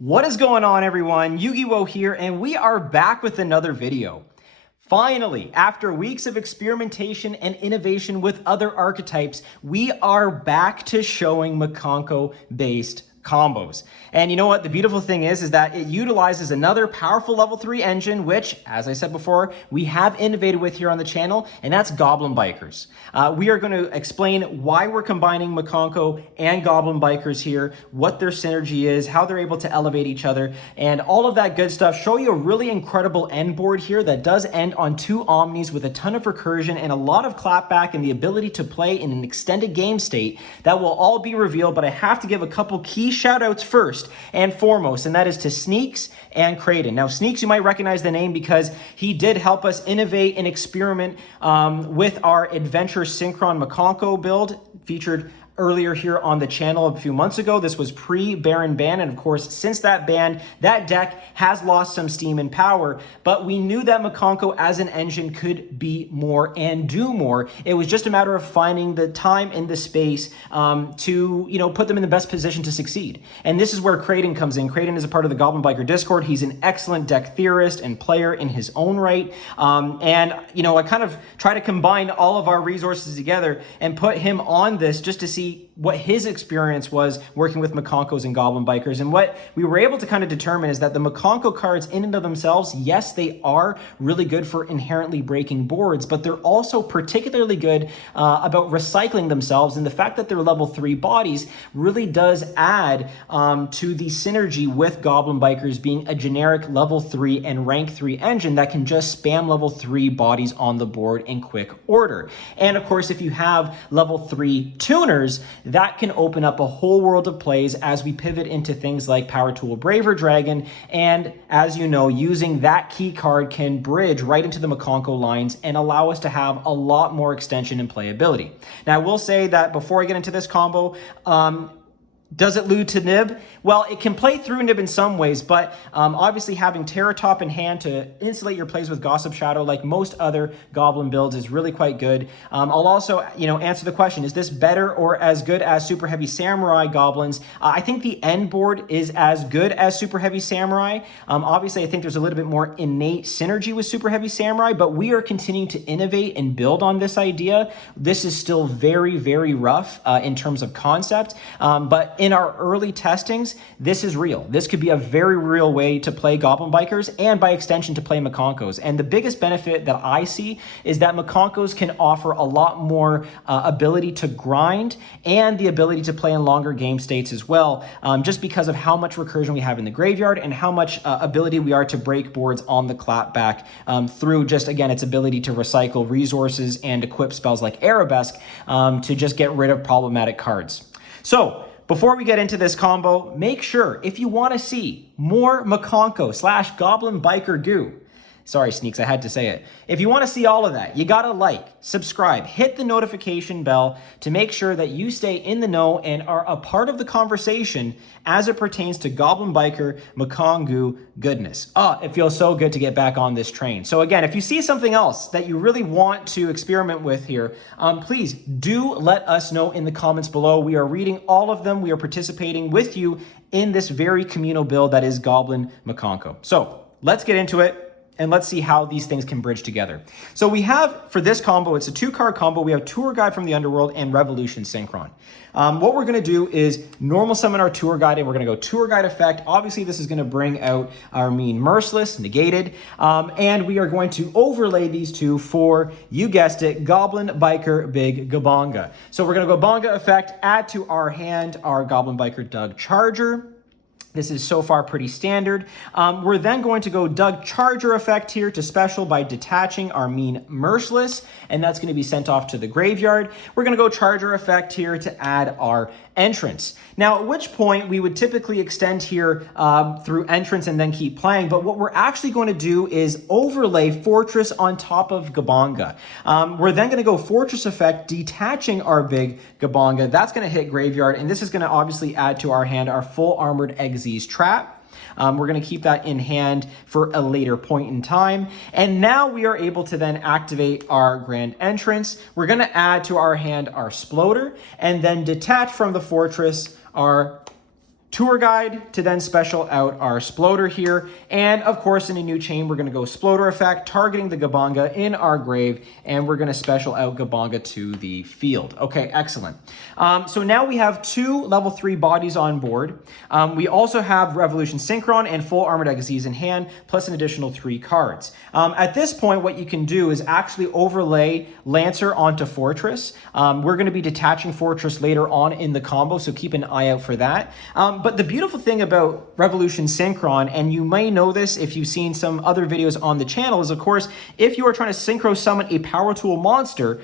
What is going on, everyone? Yu-Gi-Oh here, and we are back with another video. Finally, after weeks of experimentation and innovation with other archetypes, we are back to showing Mikanko-based combos. And you know what? The beautiful thing is that it utilizes another powerful level 3 engine, which, as I said before, we have innovated with here on the channel, and that's Goblin Bikers. We are going to explain why we're combining Mikanko and Goblin Bikers here, what their synergy is, how they're able to elevate each other, and all of that good stuff. Show you a really incredible end board here that does end on 2 Omnis with a ton of recursion and a lot of clapback and the ability to play in an extended game state. That will all be revealed, but I have to give a couple key shout outs first and foremost, and that is to Sneaks and Krayden. Now, Sneaks, you might recognize the name because he did help us innovate and experiment with our Adventure Synchron Mikanko build featured earlier here on the channel a few months ago. This was pre-Baron ban, and of course, since that ban, that deck has lost some steam and power, but we knew that Mikanko as an engine could be more and do more. It was just a matter of finding the time and the space to, put them in the best position to succeed. And this is where Krayden comes in. Krayden is a part of the Goblin Biker Discord. He's an excellent deck theorist and player in his own right. I kind of try to combine all of our resources together and put him on this just to see what his experience was working with Mikankos and Goblin Bikers. And what we were able to kind of determine is that the Mikanko cards in and of themselves, yes, they are really good for inherently breaking boards, but they're also particularly good about recycling themselves. And the fact that they're level 3 bodies really does add to the synergy with Goblin Bikers being a generic level 3 and rank 3 engine that can just spam level 3 bodies on the board in quick order. And of course, if you have level 3 tuners, that can open up a whole world of plays as we pivot into things like Power Tool Braver Dragon. And as you know, using that key card can bridge right into the Mikanko lines and allow us to have a lot more extension and playability. Now, I will say that before I get into this combo, does it lose to Nib? Well, it can play through Nib in some ways, but obviously having Terra Top in hand to insulate your plays with Gossip Shadow, like most other Goblin builds, is really quite good. I'll also, answer the question, is this better or as good as Super Heavy Samurai Goblins? I think the end board is as good as Super Heavy Samurai. Obviously, I think there's a little bit more innate synergy with Super Heavy Samurai, but we are continuing to innovate and build on this idea. This is still very, very rough in terms of concept, but in our early testings, this is real. This could be a very real way to play Goblin Bikers and by extension to play Mikankos. And the biggest benefit that I see is that Mikankos can offer a lot more ability to grind and the ability to play in longer game states as well, just because of how much recursion we have in the graveyard and how much ability we are to break boards on the clapback through just, again, its ability to recycle resources and equip spells like Arabesque to just get rid of problematic cards. So, before we get into this combo, make sure if you want to see more Mikanko / Goblin Biker goo, sorry, Sneaks, I had to say it. If you want to see all of that, you got to like, subscribe, hit the notification bell to make sure that you stay in the know and are a part of the conversation as it pertains to Goblin Biker Mikanko goodness. It feels so good to get back on this train. So again, if you see something else that you really want to experiment with here, please do let us know in the comments below. We are reading all of them. We are participating with you in this very communal build that is Goblin Mikanko. So let's get into it. And let's see how these things can bridge together. So we have, for this combo, it's a 2-card combo. We have Tour Guide from the Underworld and Revolution Synchron. What we're going to do is normal summon our Tour Guide, and we're going to go Tour Guide effect. Obviously, this is going to bring out our Mean Merciless, negated, and we are going to overlay these two for, you guessed it, Goblin Biker Big Gabonga. So we're going to go Bonga effect, add to our hand our Goblin Biker Doug Charger. This is so far pretty standard. We're then going to go Doug Charger effect here to special by detaching our Mean Merciless, and that's going to be sent off to the graveyard. We're going to go Charger effect here to add our Entrance. Now, at which point we would typically extend here through Entrance and then keep playing, but what we're actually going to do is overlay Fortress on top of Gabonga. We're then going to go Fortress effect, detaching our big Gabonga. That's going to hit graveyard, and this is going to obviously add to our hand our full armored Exes Trap. We're going to keep that in hand for a later point in time. And now we are able to then activate our Grand Entrance. We're going to add to our hand our Sploder and then detach from the Fortress our Tour Guide to then special out our Sploder here. And of course, in a new chain, we're going to go Sploder effect, targeting the Gabanga in our grave, and we're going to special out Gabanga to the field. Okay, excellent. So now we have 2 level 3 bodies on board. We also have Revolution Synchron and Full Armored Exes in hand, plus an additional 3 cards. At this point, what you can do is actually overlay Lancer onto Fortress. We're going to be detaching Fortress later on in the combo, so keep an eye out for that. But the beautiful thing about Revolution Synchron, and you may know this if you've seen some other videos on the channel, is of course, if you are trying to synchro summon a power tool monster,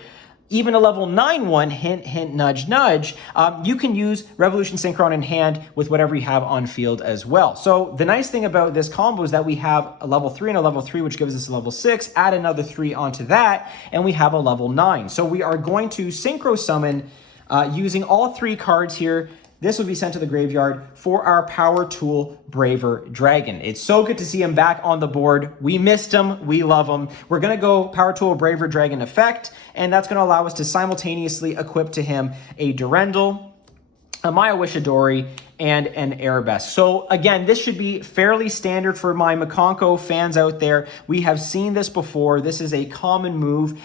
even a level 9 one, hint, hint, nudge, nudge, you can use Revolution Synchron in hand with whatever you have on field as well. So the nice thing about this combo is that we have a level 3 and a level 3, which gives us a level 6, add another 3 onto that, and we have a level 9. So we are going to synchro summon using all 3 cards here. This will be sent to the graveyard for our Power Tool Braver Dragon. It's so good to see him back on the board. We missed him. We love him. We're going to go Power Tool Braver Dragon effect, and that's going to allow us to simultaneously equip to him a Durendal, a Maya Wishadori, and an Arabesque. So again, this should be fairly standard for my Mikanko fans out there. We have seen this before. This is a common move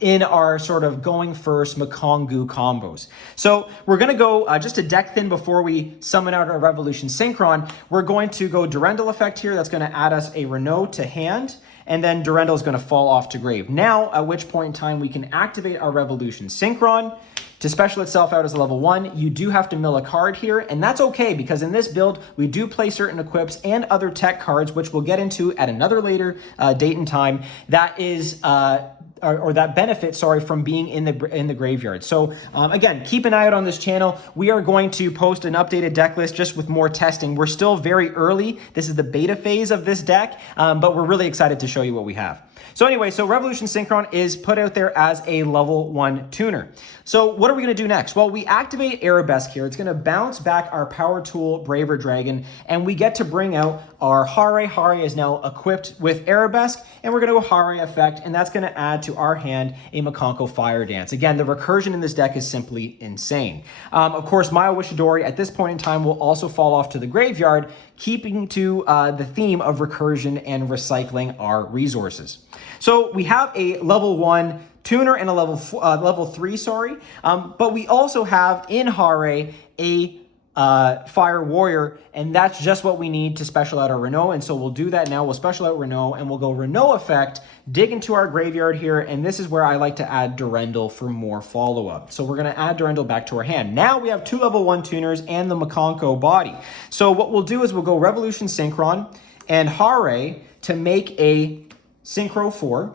in our sort of going first Mikango combos. So we're going to go just a deck thin before we summon out our Revolution Synchron. We're going to go Durendal effect here. That's going to add us a Renault to hand. And then Durendal is going to fall off to grave. Now, at which point in time we can activate our Revolution Synchron. To special itself out as a level 1, you do have to mill a card here, and that's okay because in this build, we do play certain equips and other tech cards, which we'll get into at another later date and time, that is, or that benefit, sorry, from being in the graveyard. So again, keep an eye out on this channel. We are going to post an updated deck list just with more testing. We're still very early. This is the beta phase of this deck, but we're really excited to show you what we have. So anyway, so Revolution Synchron is put out there as a level 1 tuner. So what are we going to do next? Well, we activate Arabesque here. It's going to bounce back our Power Tool Braver Dragon, and we get to bring out our Hare. Hare is now equipped with Arabesque, and we're going to go Hare effect, and that's going to add to our hand a Mikanko Fire Dance. Again, the recursion in this deck is simply insane. Of course, Maya Wishadori at this point in time will also fall off to the graveyard, keeping to the theme of recursion and recycling our resources. So we have a level 1 tuner and a level 3, sorry. But we also have in Hare a Fire Warrior, and that's just what we need to special out our Renault. And so we'll do that now. We'll special out Renault, and we'll go Renault effect, dig into our graveyard here, and this is where I like to add Durendal for more follow-up. So we're going to add Durendal back to our hand. Now we have 2 level 1 tuners and the Mikanko body. So what we'll do is we'll go Revolution Synchron and Hare to make a Synchro 4,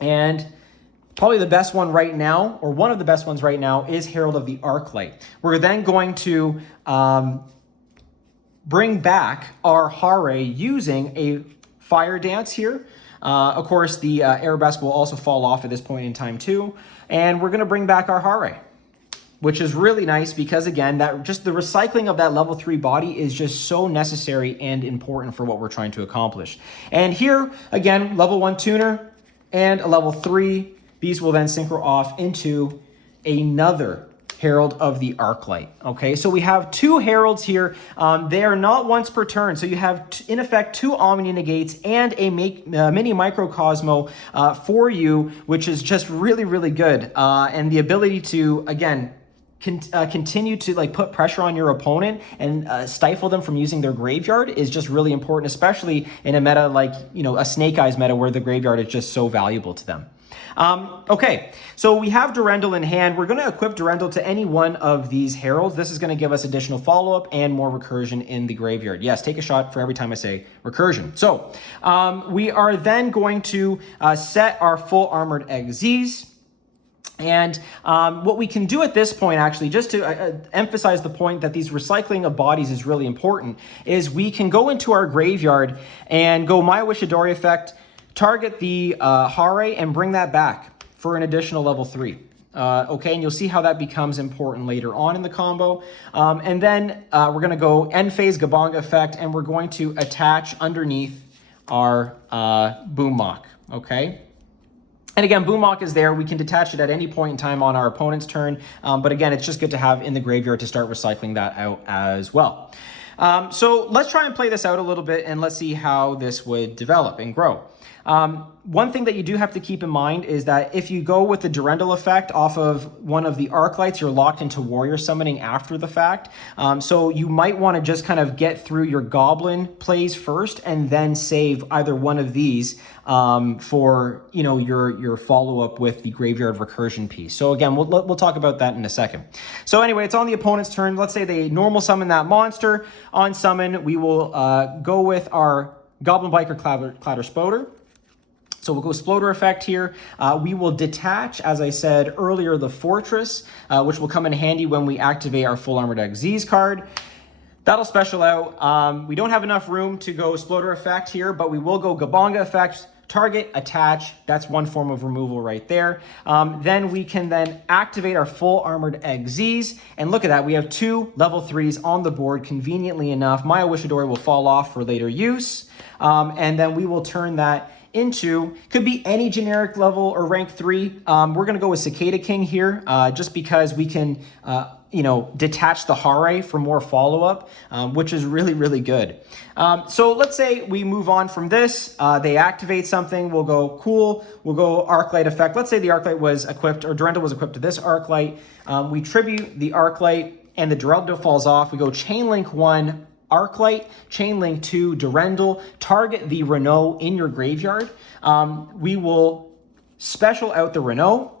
and probably the best one right now, or one of the best ones right now, is Herald of the Arclight. We're then going to bring back our Hare using a Fire Dance here. Of course, the Arabesque will also fall off at this point in time too. And we're going to bring back our Hare, which is really nice because, again, that just the recycling of that level 3 body is just so necessary and important for what we're trying to accomplish. And here, again, level 1 tuner and a level 3. These will then synchro off into another Herald of the Arclight. Okay, so we have 2 Heralds here. They are not once per turn. So you have, in effect, 2 Omni Negates and a mini Microcosmo for you, which is just really, really good. And the ability to, again, continue to like put pressure on your opponent and stifle them from using their graveyard is just really important, especially in a meta like, you know, a Snake Eyes meta where the graveyard is just so valuable to them. Okay, so we have Durendal in hand. We're going to equip Durendal to any one of these Heralds. This is going to give us additional follow-up and more recursion in the graveyard. Yes, take a shot for every time I say recursion. So we are then going to set our Full Armored Exes. And what we can do at this point, actually, just to emphasize the point that these recycling of bodies is really important, is we can go into our graveyard and go Maya Wishadori effect, target the Hare, and bring that back for an additional level 3. Okay, and you'll see how that becomes important later on in the combo. And then we're going to go end phase Gabanga effect, and we're going to attach underneath our Boom Mock. Okay. And again, Boomhawk is there. We can detach it at any point in time on our opponent's turn. But again, it's just good to have in the graveyard to start recycling that out as well. So let's try and play this out a little bit, and let's see how this would develop and grow. One thing that you do have to keep in mind is that if you go with the Durendal effect off of one of the arc lights, you're locked into warrior summoning after the fact. So you might want to just kind of get through your goblin plays first and then save either one of these for your follow-up with the graveyard recursion piece. So again, we'll talk about that in a second. So anyway, it's on the opponent's turn. Let's say they normal summon that monster. On summon, we will go with our Goblin Biker Clatter Sploder. So we'll go Sploder effect here. We will detach, as I said earlier, the Fortress, which will come in handy when we activate our Full Armored Xyz card. That'll special out. We don't have enough room to go Sploder effect here, but we will go Gabonga effect, target, attach. That's one form of removal right there. Then we can then activate our Full Armored Xyz, and look at that. We have 2 level 3s on the board, conveniently enough. Maya Wishadori will fall off for later use, and then we will turn that into, could be any generic level or rank 3. We're going to go with Cicada King here, just because we can, detach the Hare for more follow-up, which is really, really good. So let's say we move on from this. They activate something. We'll go cool. We'll go Arclight effect. Let's say the Arclight was equipped, or Durendal was equipped to this Arclight. We tribute the Arclight, and the Durendal falls off. We go Chainlink 1, Arclight, Chainlink 2, Durendal, target the Renault in your graveyard. We will special out the Renault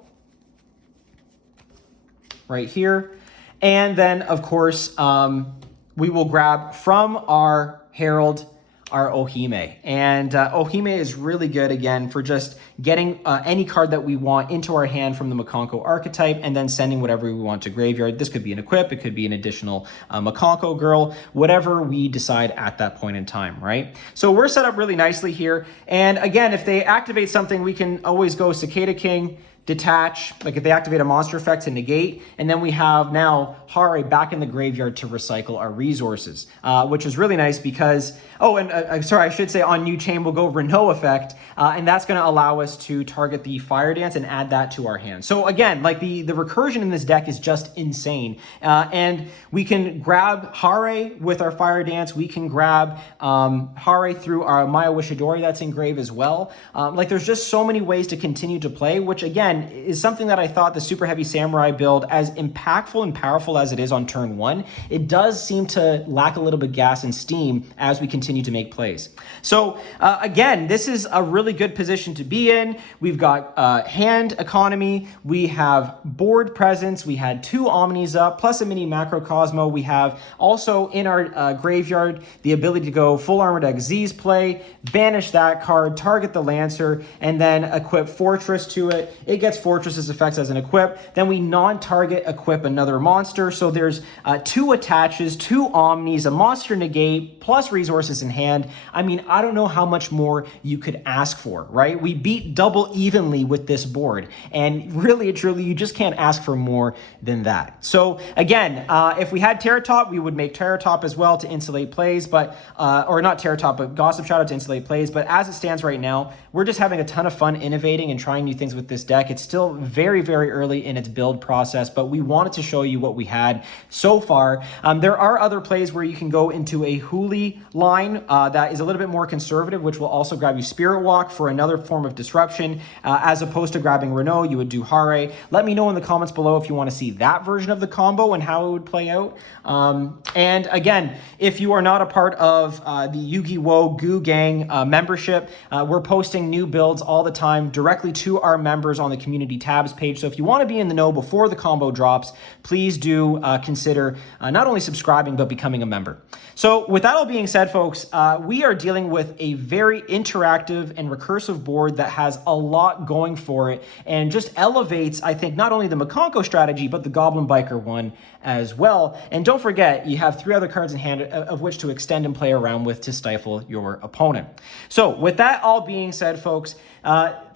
right here. And then, of course, we will grab from our Herald our Ohime. And Ohime is really good, again, for just getting any card that we want into our hand from the Mikanko archetype and then sending whatever we want to graveyard. This could be an equip, it could be an additional Mikanko girl, whatever we decide at that point in time, right? So we're set up really nicely here. And again, if they activate something, we can always go Cicada King, detach, like if they activate a monster effect to negate, and then we have now Hare back in the graveyard to recycle our resources, which is really nice because, sorry, I should say on new chain we'll go Renault effect, and that's going to allow us to target the Fire Dance and add that to our hand. So again, like the recursion in this deck is just insane, and we can grab Hare with our Fire Dance, we can grab Hare through our Maya Wishadori that's in grave as well. Like there's just so many ways to continue to play, which again, is something that I thought the Super Heavy Samurai build, as impactful and powerful as it is on turn 1, it does seem to lack a little bit of gas and steam as we continue to make plays. So again, this is a really good position to be in. We've got hand economy, we have board presence, we had 2 Omnis up, plus a mini Macrocosmo. We have also in our graveyard the ability to go Full Armored Xyz play, banish that card, target the Lancer, and then equip Fortress to it. It gets Fortress's effects as an equip. Then we non-target equip another monster. So there's 2 attaches, 2 Omnis, a monster negate, plus resources in hand. I mean, I don't know how much more you could ask for, right? We beat double evenly with this board. And really, truly, you just can't ask for more than that. So again, if we had Terra Top, we would make Terra Top as well to insulate plays, but, or not Terra Top, but Gossip Shadow to insulate plays. But as it stands right now, we're just having a ton of fun innovating and trying new things with this deck. It's still very, very early in its build process, but we wanted to show you what we had so far. There are other plays where you can go into a Huli line that is a little bit more conservative, which will also grab you Spirit Walk for another form of disruption. As opposed to grabbing Renault, you would do Hare. Let me know in the comments below if you want to see that version of the combo and how it would play out. And again, if you are not a part of the Yu-Gi-Oh! Goo Gang membership, we're posting new builds all the time directly to our members on the community tabs page. So if you want to be in the know before the combo drops, please do consider not only subscribing, but becoming a member. So with that all being said, folks, we are dealing with a very interactive and recursive board that has a lot going for it and just elevates, I think, not only the Mikanko strategy, but the Goblin Biker one as well. And don't forget, you have 3 other cards in hand of which to extend and play around with to stifle your opponent. So with that all being said, folks,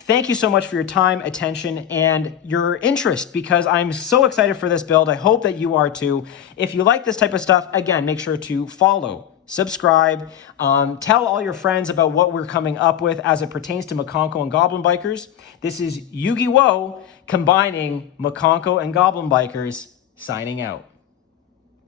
thank you so much for your time, attention, and your interest, because I'm so excited for this build. I hope that you are too. If you like this type of stuff, again, make sure to follow, subscribe, tell all your friends about what we're coming up with as it pertains to Mikanko and Goblin Bikers. This is Yu-Gi-Oh! Combining Mikanko and Goblin Bikers, signing out.